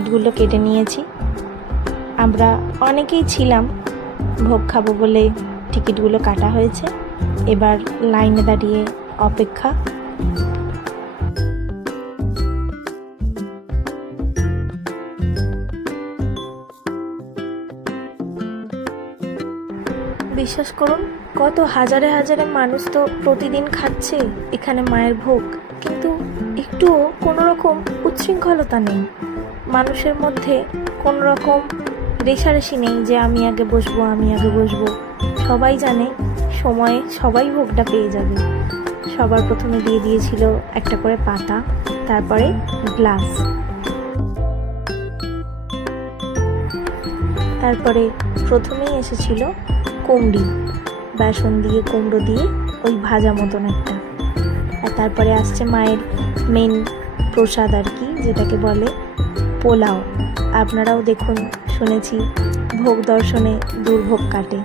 টিকিটগুলো কেটে নিয়েছি। আমরা অনেকেই ছিলাম, ভোগ খাবো বলে টিকিটগুলো কাটা হয়েছে। এবার লাইনে দাঁড়িয়ে অপেক্ষা। বিশ্বাস করুন, কত হাজারে হাজারে মানুষ তো প্রতিদিন খাচ্ছে এখানে মায়ের ভোগ, কিন্তু একটুও কোনো রকম উচ্ছৃঙ্খলতা নেই। মানুষের মধ্যে কোনো রকম রেষারেষি নেই যে আমি আগে বসবো। সবাই জানে সময়ে সবাই ভোগটা পেয়ে যাবে। সবার প্রথমে দিয়ে দিয়েছিল একটা করে পাতা, তারপরে গ্লাস, তারপরে প্রথমেই এসেছিল কুমড়ি, বেসন দিয়ে কুমড়ো দিয়ে ওই ভাজা মতন একটা, আর তারপরে আসছে মায়ের মেন প্রসাদ আর কি, যেটাকে বলে পোলাও। আপনারাও দেখুন, শুনেছি ভোগ দর্শনে দুর্ভোগ কাটে।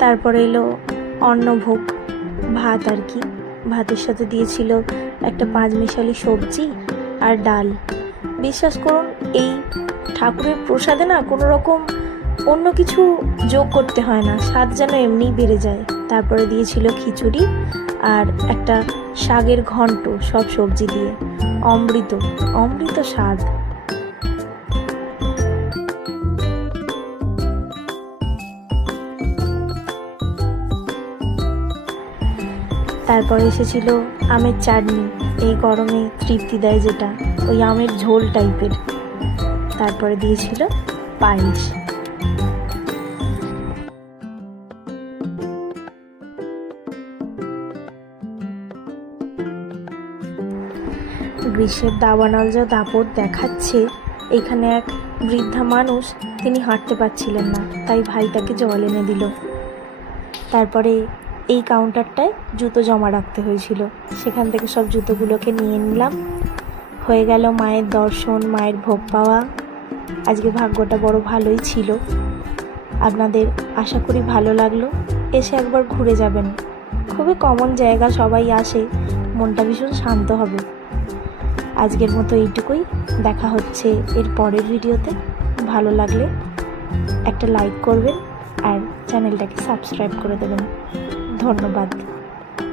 তারপরে এলো অন্নভোগ, ভাত আর কি। ভাতের সাথে দিয়েছিল একটা পাঁচমিশালি সবজি আর ডাল। বিশ্বাস করুন, এই ঠাকুরের প্রসাদে না কোনো রকম অন্য কিছু যোগ করতে হয় না, স্বাদ যেন এমনিই বেড়ে যায়। তারপরে দিয়েছিল খিচুড়ি আর একটা শাকের ঘন্ট, সব সবজি দিয়ে। অমৃত স্বাদ। তারপরে এসেছিল আমের চাটনি, এই গরমে তৃপ্তি দেয় যেটা, ওই আমের ঝোল টাইপের। তারপরে দিয়েছিল পায়েস। গ্রীষ্মের দাবানল যা দাপট দেখাচ্ছে, এখানে এক বৃদ্ধা মানুষ, তিনি হাঁটতে পারছিলেন না, তাই ভাই তাকে জল এনে দিল। তারপরে এই কাউন্টারটায় জুতো জমা রাখতে হয়েছিল, সেখান থেকে সব জুতোগুলোকে নিয়ে নিলাম। হয়ে গেল মায়ের দর্শন, মায়ের ভোগ পাওয়া। আজকে ভাগ্যটা বড় ভালোই ছিল। আপনাদের আশা করি ভালো লাগলো। এসে একবার ঘুরে যাবেন, খুবই কমন জায়গা, সবাই আসে, মনটা ভীষণ শান্ত হবে। আজকের মতো এইটুকুই, দেখা হচ্ছে এর পরের ভিডিওতে। ভালো লাগলে একটা লাইক করবেন আর চ্যানেলটাকে সাবস্ক্রাইব করে দেবেন। ধন্যবাদ।